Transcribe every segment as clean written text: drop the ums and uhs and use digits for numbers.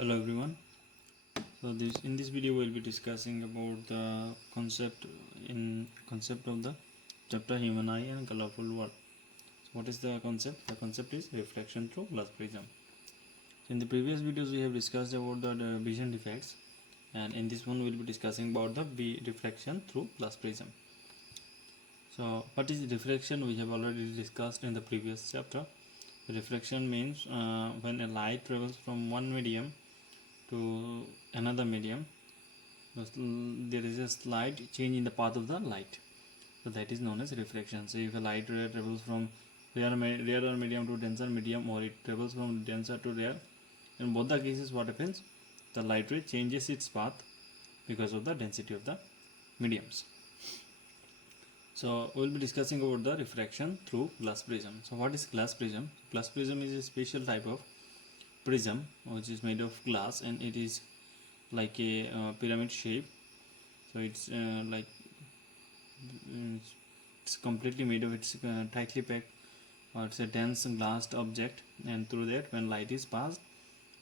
Hello everyone. So this in this video we'll be discussing about the concept of the chapter Human Eye and Colorful World. So what is the concept? The concept is reflection through glass prism. So in the previous videos we have discussed about the vision defects, and in this one we'll be discussing about the reflection through glass prism. So what is reflection? We have already discussed in the previous chapter. Reflection means when a light travels from one medium to another medium, there is a slight change in the path of the light, so that is known as reflection. So if a light ray travels from rarer medium to denser medium, or it travels from denser to rare, in both the cases what happens, the light ray changes its path because of the density of the mediums. So we will be discussing about the refraction through glass prism. So what is glass prism? Glass prism is a special type of prism which is made of glass, and it is like a pyramid shape. So it's it's completely made of, it's tightly packed, or it's a dense glassed object, and through that when light is passed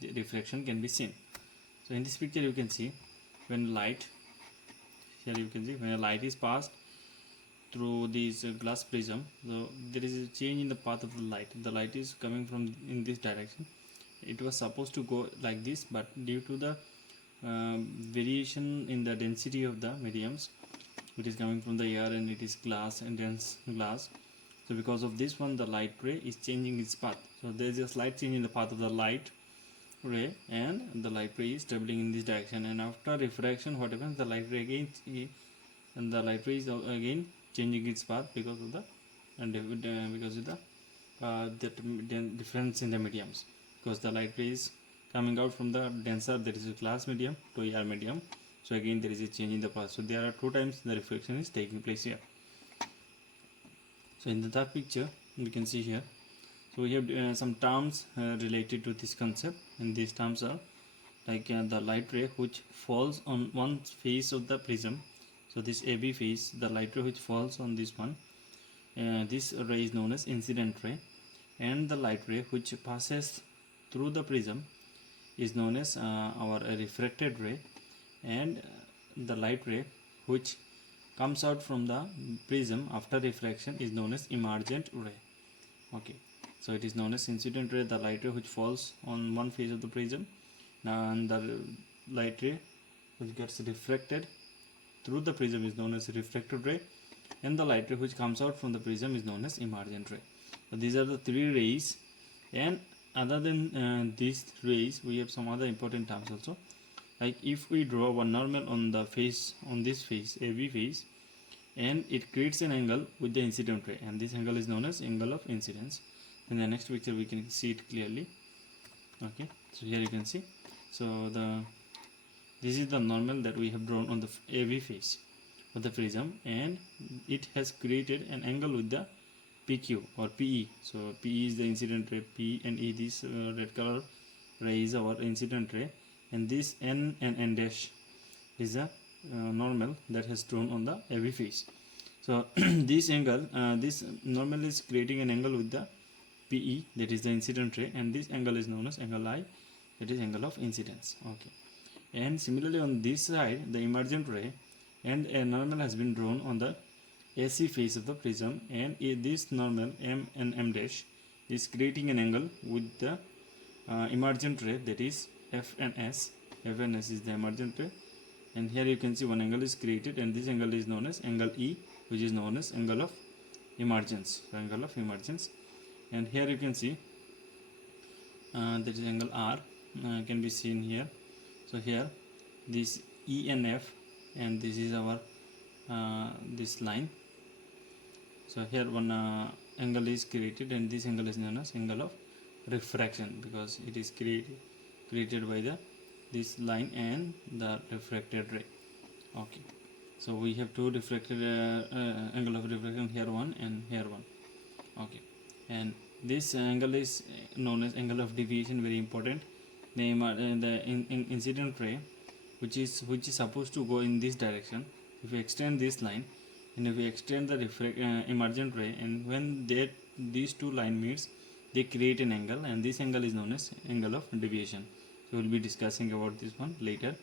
the reflection can be seen. So in this picture you can see when light, here you can see when a light is passed through this glass prism, so there is a change in the path of the light. The light is coming from in this direction. It was supposed to go like this, but due to the variation in the density of the mediums, it is coming from the air and it is glass and dense glass. So because of this one, the light ray is changing its path. So there is a slight change in the path of the light ray, and the light ray is traveling in this direction. And after refraction, what happens? The light ray again, and the light ray is again changing its path because of the because of the that difference in the mediums. Because the light ray is coming out from the denser, there is a glass medium, to air medium, so again there is a change in the path. So there are two times the reflection is taking place here. So in the third picture we can see here, so we have some terms related to this concept, and these terms are like the light ray which falls on one face of the prism. So this AB face, the light ray which falls on this one, this ray is known as incident ray, and the light ray which passes through the prism is known as our refracted ray, and the light ray which comes out from the prism after refraction is known as emergent ray. Okay, so it is known as incident ray, the light ray which falls on one face of the prism, and the light ray which gets refracted through the prism is known as refracted ray, and the light ray which comes out from the prism is known as emergent ray. So these are the three rays, and other than these rays we have some other important terms also. Like if we draw one normal on the face, on this face, AB face, and it creates an angle with the incident ray, and this angle is known as angle of incidence. In the next picture we can see it clearly. Okay, so here you can see, so this is the normal that we have drawn on the AB face of the prism, and it has created an angle with the PQ or PE. So PE is the incident ray, P and E, this red color ray is our incident ray, and this N and N dash is a normal that has drawn on the AB face. So this angle, this normal is creating an angle with the PE, that is the incident ray, and this angle is known as angle I, that is angle of incidence. Okay, and similarly on this side the emergent ray, and a normal has been drawn on the AC face of the prism, and this normal M and M dash is creating an angle with the emergent ray, that is F and S. F and S is the emergent ray, and here you can see one angle is created, and this angle is known as angle E, which is known as angle of emergence. So angle of emergence, and here you can see that is angle R can be seen here. So here this E and F, and this is our this line. So here one angle is created, and this angle is known as angle of refraction, because it is created by the this line and the refracted ray. Okay, so we have two refracted angle of refraction, here one and here one. Okay, and this angle is known as angle of deviation, very important. Name the incident ray which is supposed to go in this direction. If we extend this line, and if we extend the emergent ray, and when these two line meets, they create an angle, and this angle is known as angle of deviation. So we'll be discussing about this one later.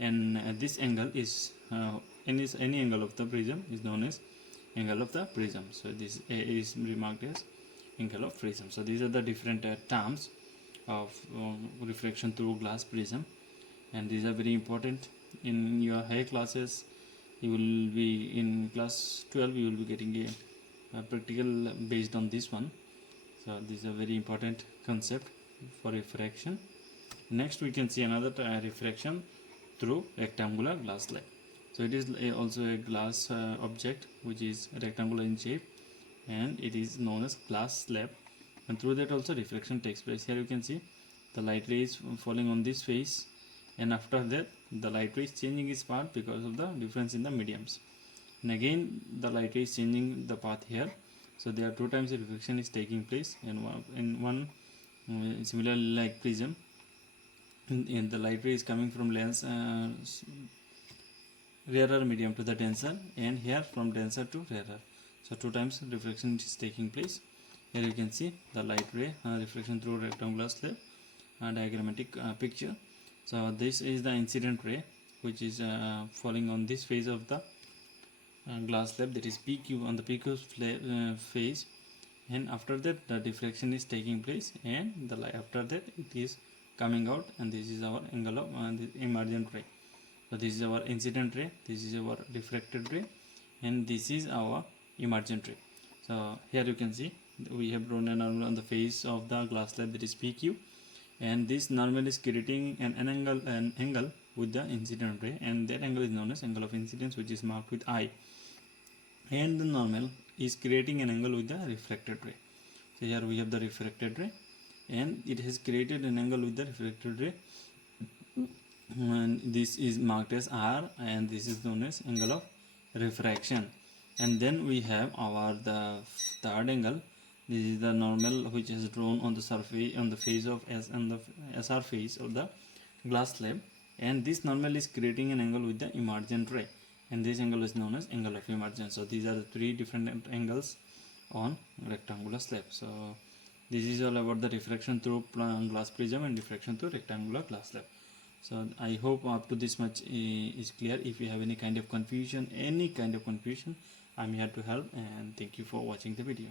And this angle is any angle of the prism is known as angle of the prism. So this is remarked as angle of prism. So these are the different terms of refraction through glass prism, and these are very important in your higher classes. You will be in class 12, you will be getting a practical based on this one. So this is a very important concept for refraction. Next we can see another refraction through rectangular glass slab. So it is also a glass object which is rectangular in shape, and it is known as glass slab, and through that also refraction takes place. Here you can see the light rays falling on this face, and after that the light rays changing its path because of the difference in the mediums, and again the light rays changing the path here. So there are two times the refraction is taking place, and one similarly like prism, and the light ray is coming from lens rarer medium to the denser, and here from denser to rarer. So two times refraction is taking place. Here you can see the light ray reflection through rectangular slab diagrammatic picture. So this is the incident ray which is falling on this face of the glass slab, that is PQ, on the PQ face, and after that the diffraction is taking place, and the light after that it is coming out, and this is our angle of the emergent ray. So this is our incident ray, this is our diffracted ray, and this is our emergent ray. So here you can see we have drawn a normal on the face of the glass slab, that is PQ, and this normal is creating an angle with the incident ray, and that angle is known as angle of incidence, which is marked with I, and the normal is creating an angle with the refracted ray. So here we have the refracted ray, and it has created an angle with the refracted ray, and this is marked as R, and this is known as angle of refraction. And then we have our the third angle. This is the normal which is drawn on the surface, on the face of S and the SR face of the glass slab, and this normal is creating an angle with the emergent ray, and this angle is known as angle of emergence. So these are the three different angles on rectangular slab. So this is all about the refraction through glass prism and diffraction through rectangular glass slab. So I hope up to this much is clear. If you have any kind of confusion, I'm here to help, and thank you for watching the video.